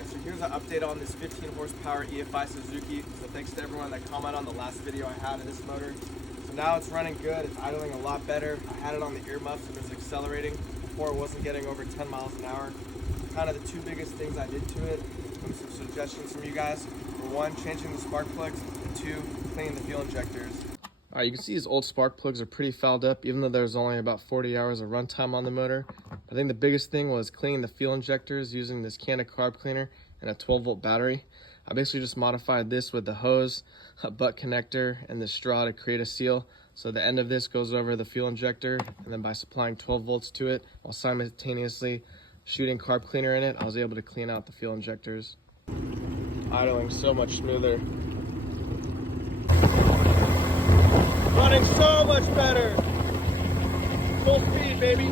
Alright, so here's an update on this 15 horsepower EFI Suzuki. So thanks to everyone that commented on the last video I had of this motor. So now it's running good, it's idling a lot better. I had it on the earmuffs and it was accelerating. Before it wasn't getting over 10 miles an hour. Kind of the two biggest things I did to it, and some suggestions from you guys. For one, changing the spark plugs, and two, cleaning the fuel injectors. Alright, you can see these old spark plugs are pretty fouled up, even though there's only about 40 hours of runtime on the motor. I think the biggest thing was cleaning the fuel injectors using this can of carb cleaner and a 12-volt battery. I basically just modified this with the hose, a butt connector, and this straw to create a seal. So the end of this goes over the fuel injector, and then by supplying 12 volts to it, while simultaneously shooting carb cleaner in it, I was able to clean out the fuel injectors. Idling so much smoother. Running so much better. Full speed, baby.